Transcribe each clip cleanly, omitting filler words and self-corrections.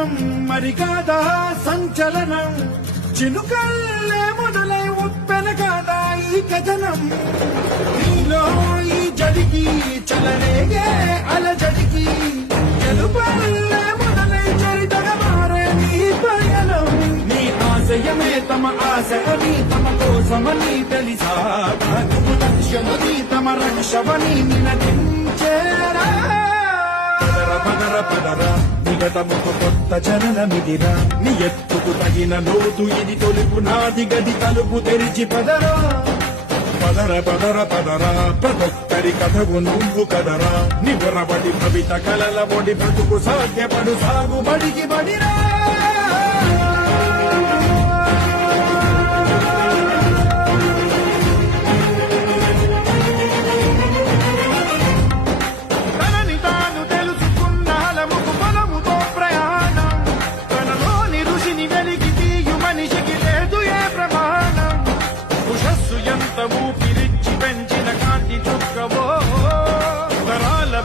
పయనం మరి కాదా సంచలనం చినుకల్లే మొదలై ఉప్పెన కాదా ఈ కథనం నీలో ఈ జడికి చలరేగే అలజడికి గెలుపల్లే మొదలై చరితగా మారే నీ పయనం నీ ఆశయమే తమ ఆశయని తమ కోసమని తెలిసా నువ్వు లక్ష్యమని తమ రక్షమని నినదించేరా పదర పదర నిగతముకు కొత్త చలనమిదిరా నీ ఎత్తుకు తగిన లోతు ఇది తొలుపు నాది గది తలుపు తెరిచి పదరా పదర పదర పదరా ప్రతొక్కరి కథకు నువ్వు కదరా నిబురబడి భవిత కలల బొడి బ్రతుకు సాధ్యపడు సాగు బడికి బడిరా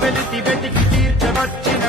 వెలితి వెతికి తీర్చవచ్చిన